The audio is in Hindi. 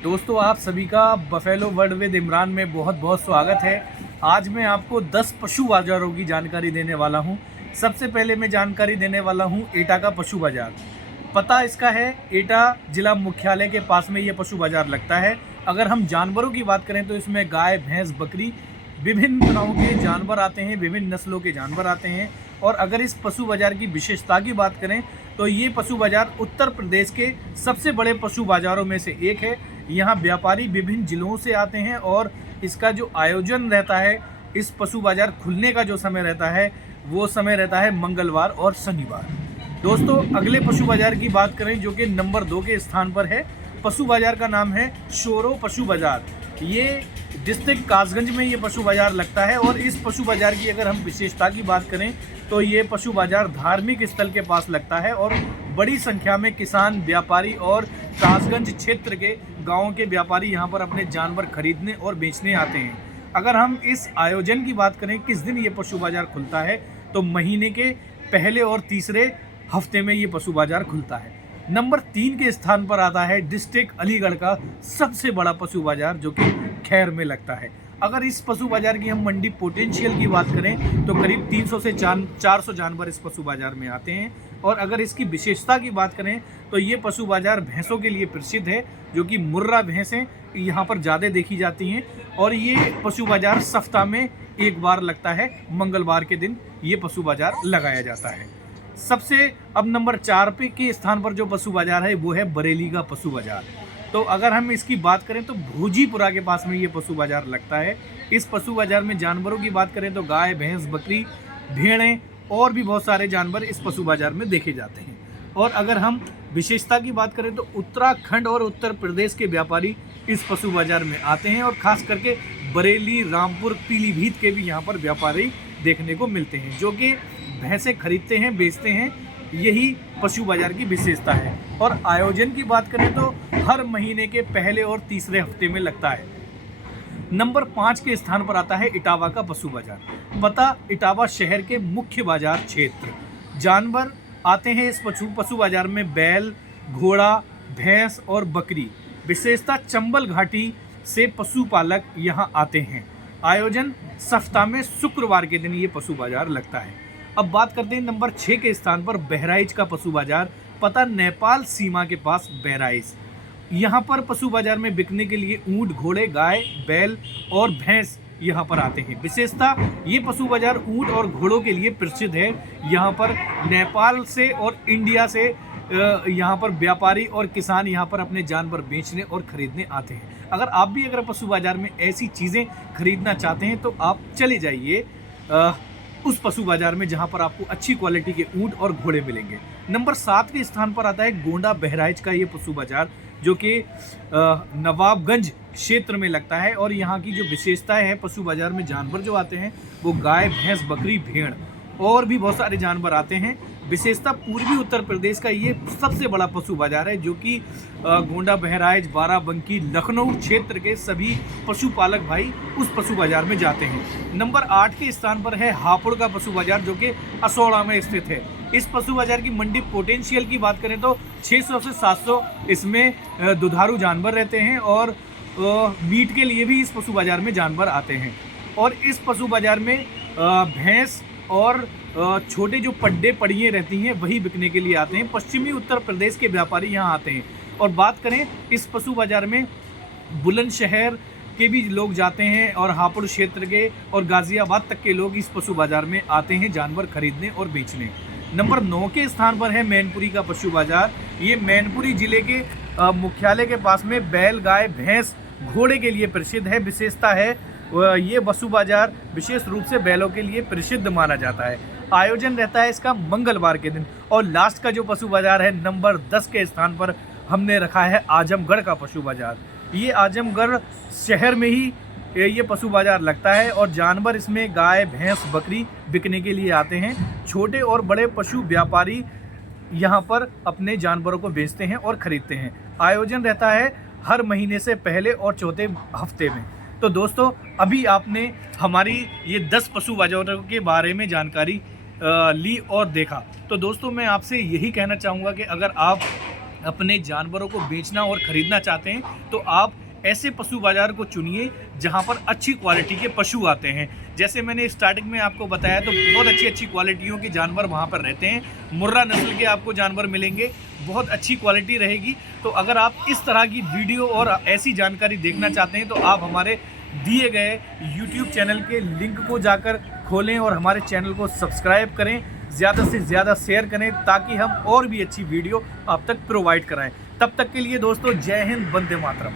दोस्तों, आप सभी का बफेलो वर्ल्ड विद इमरान में बहुत बहुत स्वागत है। आज मैं आपको 10 पशु बाज़ारों की जानकारी देने वाला हूं। सबसे पहले मैं जानकारी देने वाला हूं एटा का पशु बाज़ार। पता इसका है, एटा जिला मुख्यालय के पास में ये पशु बाज़ार लगता है। अगर हम जानवरों की बात करें तो इसमें गाय, भैंस, बकरी, विभिन्न तरह के जानवर आते हैं, विभिन्न नस्लों के जानवर आते हैं। और अगर इस पशु बाज़ार की विशेषता की बात करें तो ये पशु बाज़ार उत्तर प्रदेश के सबसे बड़े पशु बाज़ारों में से एक है। यहाँ व्यापारी विभिन्न जिलों से आते हैं और इसका जो आयोजन रहता है, इस पशु बाज़ार खुलने का जो समय रहता है वो समय रहता है मंगलवार और शनिवार। दोस्तों, अगले पशु बाज़ार की बात करें जो कि नंबर 2 के स्थान पर है। पशु बाज़ार का नाम है शोरो पशु बाज़ार। ये डिस्ट्रिक्ट कासगंज में ये पशु बाज़ार लगता है। और इस पशु बाज़ार की अगर हम विशेषता की बात करें तो ये पशु बाज़ार धार्मिक स्थल के पास लगता है और बड़ी संख्या में किसान, व्यापारी और कासगंज क्षेत्र के गाँव के व्यापारी यहाँ पर अपने जानवर खरीदने और बेचने आते हैं। अगर हम इस आयोजन की बात करें, किस दिन ये पशु बाज़ार खुलता है, तो महीने के पहले और तीसरे हफ्ते में ये पशु बाज़ार खुलता है। नंबर 3 के स्थान पर आता है डिस्ट्रिक्ट अलीगढ़ का सबसे बड़ा पशु बाज़ार जो कि खैर में लगता है। अगर इस पशु बाज़ार की हम मंडी पोटेंशियल की बात करें तो करीब 300 से 400 जानवर इस पशु बाज़ार में आते हैं। और अगर इसकी विशेषता की बात करें तो ये पशु बाज़ार भैंसों के लिए प्रसिद्ध है, जो कि मुर्रा भैंसें यहाँ पर ज़्यादा देखी जाती हैं। और ये पशु बाज़ार सप्ताह में एक बार लगता है, मंगलवार के दिन ये पशु बाज़ार लगाया जाता है। सबसे अब नंबर 4 पे के स्थान पर जो पशु बाज़ार है वो है बरेली का पशु बाज़ार। तो अगर हम इसकी बात करें तो भूजीपुरा के पास में ये पशु बाज़ार लगता है। इस पशु बाज़ार में जानवरों की बात करें तो गाय, भैंस, बकरी, भेड़ें और भी बहुत सारे जानवर इस पशु बाज़ार में देखे जाते हैं। और अगर हम विशेषता की बात करें तो उत्तराखंड और उत्तर प्रदेश के व्यापारी इस पशु बाज़ार में आते हैं और ख़ास करके बरेली, रामपुर, पीलीभीत के भी यहाँ पर व्यापारी देखने को मिलते हैं जो कि भैंसें खरीदते हैं, बेचते हैं। यही पशु बाज़ार की विशेषता है। और आयोजन की बात करें तो हर महीने के पहले और तीसरे हफ्ते में लगता है। नंबर 5 के स्थान पर आता है इटावा का पशु बाज़ार। पता, इटावा शहर के मुख्य बाज़ार क्षेत्र। जानवर आते हैं इस पशु बाज़ार में बैल, घोड़ा, भैंस और बकरी। विशेषता, चंबल घाटी से पशुपालक यहाँ आते हैं। आयोजन सप्ताह में शुक्रवार के दिन ये पशु बाज़ार लगता है। अब बात करते हैं नंबर 6 के स्थान पर बहराइच का पशु बाज़ार। पता, नेपाल सीमा के पास बहराइच। यहाँ पर पशु बाज़ार में बिकने के लिए ऊँट, घोड़े, गाय, बैल और भैंस यहाँ पर आते हैं। विशेषता, ये पशु बाज़ार ऊँट और घोड़ों के लिए प्रसिद्ध है। यहाँ पर नेपाल से और इंडिया से यहाँ पर व्यापारी और किसान यहाँ पर अपने जानवर बेचने और खरीदने आते हैं। अगर आप भी पशु बाज़ार में ऐसी चीज़ें खरीदना चाहते हैं तो आप चले जाइए उस पशु बाज़ार में जहाँ पर आपको अच्छी क्वालिटी के ऊँट और घोड़े मिलेंगे। नंबर 7 के स्थान पर आता है गोंडा बहराइच का ये पशु बाज़ार जो कि नवाबगंज क्षेत्र में लगता है। और यहाँ की जो विशेषताएं हैं, पशु बाज़ार में जानवर जो आते हैं वो गाय, भैंस, बकरी, भेड़ और भी बहुत सारे जानवर आते हैं। विशेषता, पूर्वी उत्तर प्रदेश का ये सबसे बड़ा पशु बाज़ार है जो कि गोंडा बहराइच, बाराबंकी, लखनऊ क्षेत्र के सभी पशुपालक भाई उस पशु बाज़ार में जाते हैं। नंबर 8 के स्थान पर है हापुड़ का पशु बाज़ार जो कि असौड़ा में स्थित है। इस पशु बाज़ार की मंडी पोटेंशियल की बात करें तो 600 से 700 इसमें दुधारू जानवर रहते हैं और मीट के लिए भी इस पशु बाज़ार में जानवर आते हैं। और इस पशु बाज़ार में भैंस और छोटे जो पड्डे पड़ियाँ रहती हैं वही बिकने के लिए आते हैं। पश्चिमी उत्तर प्रदेश के व्यापारी यहाँ आते हैं। और बात करें इस पशु बाज़ार में बुलंदशहर के भी लोग जाते हैं और हापुड़ क्षेत्र के और गाज़ियाबाद तक के लोग इस पशु बाज़ार में आते हैं जानवर खरीदने और बेचने। नंबर 9 के स्थान पर है मैनपुरी का पशु बाज़ार। ये मैनपुरी जिले के मुख्यालय के पास में बैल, गाय, भैंस, घोड़े के लिए प्रसिद्ध है। विशेषता है ये पशु बाज़ार विशेष रूप से बैलों के लिए प्रसिद्ध माना जाता है। आयोजन रहता है इसका मंगलवार के दिन। और लास्ट का जो पशु बाज़ार है नंबर 10 के स्थान पर हमने रखा है आजमगढ़ का पशु बाज़ार। ये आजमगढ़ शहर में ही ये पशु बाज़ार लगता है और जानवर इसमें गाय, भैंस, बकरी बिकने के लिए आते हैं। छोटे और बड़े पशु व्यापारी यहाँ पर अपने जानवरों को बेचते हैं और ख़रीदते हैं। आयोजन रहता है हर महीने से पहले और चौथे हफ्ते में। तो दोस्तों, अभी आपने हमारी ये 10 पशु बाज़ारों के बारे में जानकारी ली और देखा। तो दोस्तों, मैं आपसे यही कहना चाहूँगा कि अगर आप अपने जानवरों को बेचना और ख़रीदना चाहते हैं तो आप ऐसे पशु बाज़ार को चुनिए जहां पर अच्छी क्वालिटी के पशु आते हैं। जैसे मैंने स्टार्टिंग में आपको बताया तो बहुत अच्छी अच्छी क्वालिटियों के जानवर वहां पर रहते हैं। मुर्रा नस्ल के आपको जानवर मिलेंगे, बहुत अच्छी क्वालिटी रहेगी। तो अगर आप इस तरह की वीडियो और ऐसी जानकारी देखना चाहते हैं तो आप हमारे दिए गए YouTube चैनल के लिंक को जाकर खोलें और हमारे चैनल को सब्सक्राइब करें, ज़्यादा से ज़्यादा शेयर करें ताकि हम और भी अच्छी वीडियो आप तक प्रोवाइड कराएं। तब तक के लिए दोस्तों, जय हिंद, वंदे मातरम।